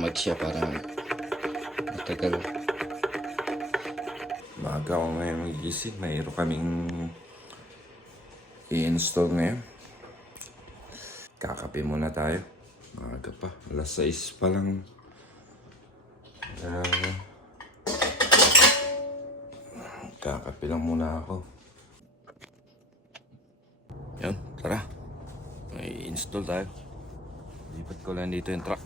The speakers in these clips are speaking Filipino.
format siya para matagal. Maaga ako ngayon mag-isip. Mayroon kaming i-install ngayon. Kakape muna tayo. Maaga pa. Alas 6 pa lang. Kakape lang muna ako. Yan, tara. May install tayo. Lipat ko lang dito yung truck.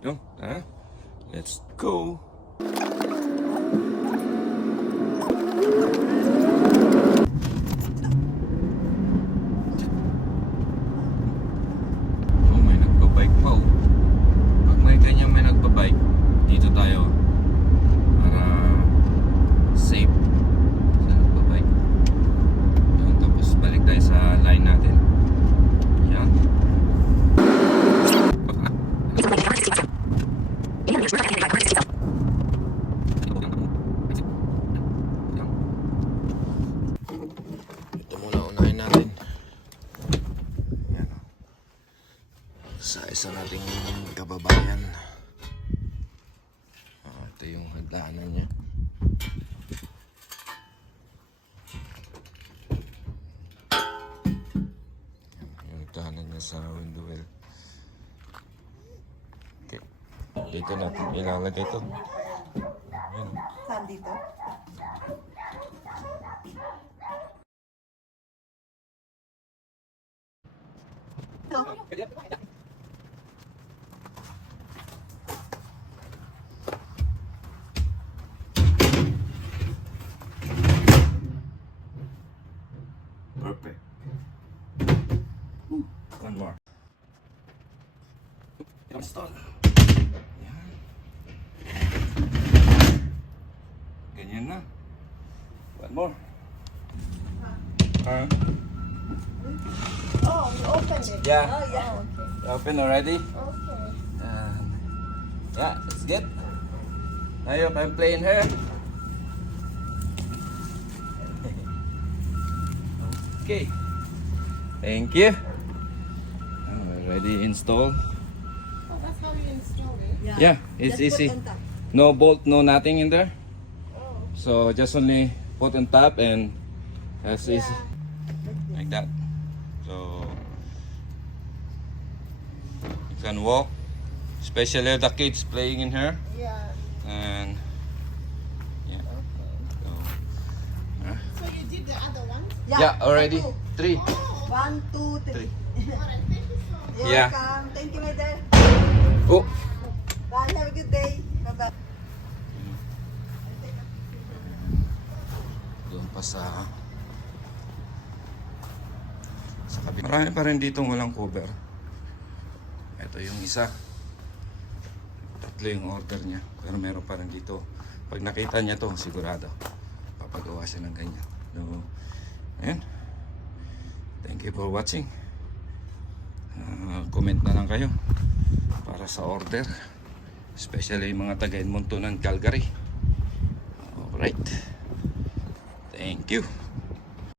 Yo, let's go. Oh, may nagbabike pa oh. Pag may ganyan may nagbabike, dito tayo para safe sa nagbabike. Yun, tapos balik tayo sa line natin. Yan. Ito muna unahin natin. Yan. Sa isa nating kababayan. Ito yung hagdanan niya. Yung hagdanan niya sa window well. Okay. Dito natin ilalagay ito. Ayan. Saan dito? Perfect. One more. Install. Yan. Ganyan na. One more. Oh, you opened it. Yeah. Oh, yeah. Okay. Open already? Okay. Yeah, that's good. Now you can play in here. Okay. Thank you. Already installed. Oh, that's how you install it. Yeah, it's Just put easy. on top. No bolt, no nothing in there. Oh. So just only put on top and that's easy. Like that. So you can walk, especially the kids playing in here. Yeah. And yeah. So, So you did the other ones? yeah, already Two. 3. Oh. 1, 2, 3. Alright, thank you so much. You're Yeah. welcome. Thank you, my dear. Oh. Bye. Have a good day. Bye-bye. Doon pa sa kabila. Marami pa rin dito walang cover. Ito yung isa. Tatlo yung order niya. Pero meron pa rin dito. Pag nakita niya to, sigurado papagawa siya ng ganyan. So, ayan. Thank you for watching. Comment na lang kayo para sa order. Especially yung mga taga Edmonton ng Calgary. Alright. Thank you.